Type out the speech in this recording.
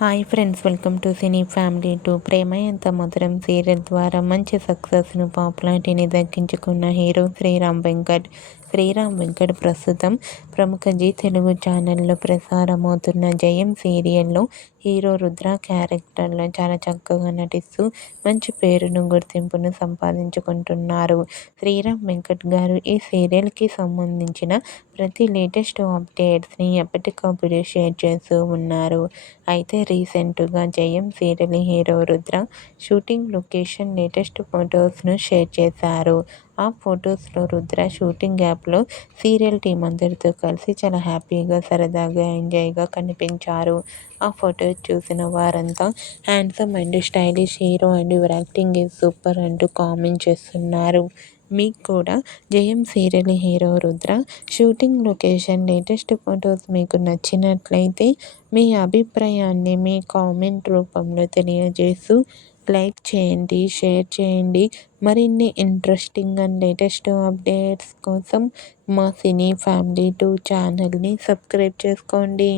Hi friends, welcome to Cine Family two. Prema Entha Madhuram serial ద్వారా మంచి సక్సెస్ను, పాపులారిటీని దక్కించుకున్న హీరో శ్రీరామ్ వెంకట్. శ్రీరామ్ వెంకట్ ప్రస్తుతం ప్రముఖ జీ తెలుగు ఛానల్లో ప్రసారమవుతున్న జయం సీరియల్లో హీరో రుద్ర క్యారెక్టర్లో చాలా చక్కగా నటిస్తూ మంచి పేరును, గుర్తింపును సంపాదించుకుంటున్నారు. శ్రీరామ్ వెంకట్ గారు ఈ సీరియల్కి సంబంధించిన ప్రతి లేటెస్ట్ అప్డేట్స్ని ఎప్పటికప్పుడు షేర్ చేస్తూ ఉన్నారు. అయితే రీసెంట్గా Jayam serial hero Rudra shooting location latest ఫొటోస్ను షేర్ చేశారు. ఆ ఫొటోస్లో రుద్ర షూటింగ్ యాప్లో సీరియల్ టీం అందరితో కలిసి చాలా హ్యాపీగా, సరదాగా, ఎంజాయ్గా కనిపించారు. ఆ ఫొటోస్ చూసిన వారంతా handsome and stylish hero and your acting is super అంటూ కామెంట్ చేస్తున్నారు. మీకు కూడా జయం serial hero Rudra shooting location latest photos మీకు నచ్చినట్లయితే మీ అభిప్రాయాన్ని మీ కామెంట్ రూపంలో తెలియజేస్తూ లైక్ చేయండి, షేర్ చేయండి. మరిన్ని ఇంట్రెస్టింగ్ అండ్ లేటెస్ట్ అప్డేట్స్ కోసం మా సినీ ఫ్యామిలీ 2 ఛానల్ని సబ్స్క్రైబ్ చేసుకోండి.